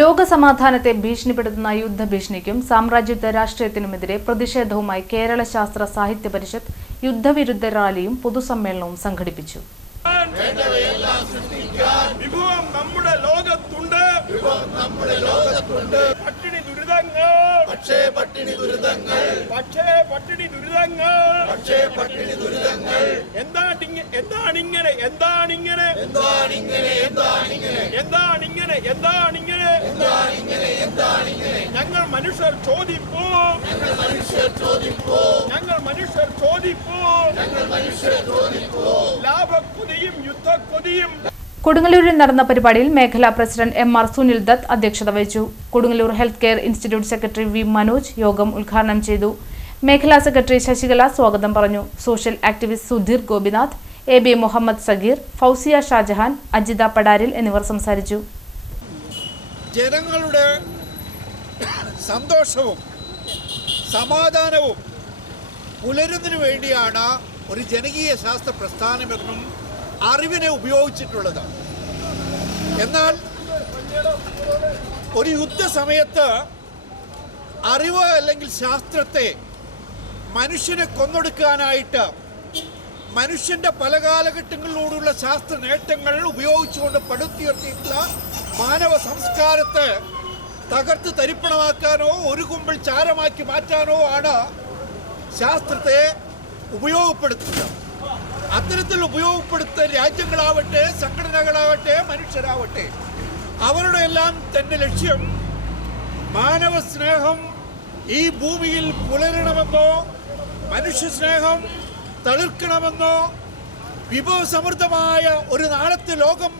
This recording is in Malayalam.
ലോകസമാധാനത്തെ ഭീഷണിപ്പെടുത്തുന്ന യുദ്ധഭീഷണിക്കും സാമ്രാജ്യത്വ രാഷ്ട്രീയത്തിനുമെതിരെ പ്രതിഷേധവുമായി കേരള ശാസ്ത്ര സാഹിത്യ പരിഷത്ത് യുദ്ധവിരുദ്ധ റാലിയും പൊതുസമ്മേളനവും സംഘടിപ്പിച്ചു. ഞങ്ങൾ മനുഷ്യർ ചോദിപ്പൂ ലാഭക്കൊതിയും യുദ്ധക്കൊതിയും. കൊടുങ്ങല്ലൂരിൽ നടന്ന പരിപാടിയിൽ മേഖലാ പ്രസിഡന്റ് എം.ആർ. സുനിൽ ദത്ത് അധ്യക്ഷത വഹിച്ചു. Kodungallur health care institute secretary V. Manoj യോഗം ഉദ്ഘാടനം ചെയ്തു. മേഖലാ സെക്രട്ടറി ശശികല സ്വാഗതം പറഞ്ഞു. Social activist Sudheer Gopinath, A B. Muhammad Sageer, Fousiya Shajahan, Ajitha Padaril എന്നിവർ സംസാരിച്ചു. ജനങ്ങളുടെ സന്തോഷവും സമാധാനവും പുലരുന്നതിനു വേണ്ടിയാണ് ഒരു ജനകീയ ശാസ്ത്ര പ്രസ്ഥാനമെന്നും അറിവിനെ ഉപയോഗിച്ചിട്ടുള്ളത്. എന്നാൽ ഒരു യുദ്ധസമയത്ത് അറിവ് അല്ലെങ്കിൽ ശാസ്ത്രത്തെ മനുഷ്യനെ കൊന്നൊടുക്കാനായിട്ട് മനുഷ്യൻ്റെ പല കാലഘട്ടങ്ങളിലൂടെയുള്ള ശാസ്ത്ര നേട്ടങ്ങൾ ഉപയോഗിച്ചുകൊണ്ട് പടുത്തുയർത്തിയിട്ടുള്ള മാനവ സംസ്കാരത്തെ തകർത്ത് തരിപ്പണമാക്കാനോ ഒരു കുമ്പിൾ ചാരമാക്കി മാറ്റാനോ ആണ് ശാസ്ത്രത്തെ ഉപയോഗപ്പെടുത്തുന്നത്. അത്തരത്തിൽ ഉപയോഗപ്പെടുത്തുന്ന രാജ്യങ്ങളാവട്ടെ, സംഘടനകളാവട്ടെ, മനുഷ്യരാവട്ടെ, അവരുടെ എല്ലാം തന്നെ ലക്ഷ്യം മാനവ സ്നേഹം ഈ ഭൂമിയിൽ പുലരണമെന്നോ മനുഷ്യ സ്നേഹം തളിർക്കണമെന്നോ വിഭവസമൃദ്ധമായ ഒരു നാളത്തെ ലോകം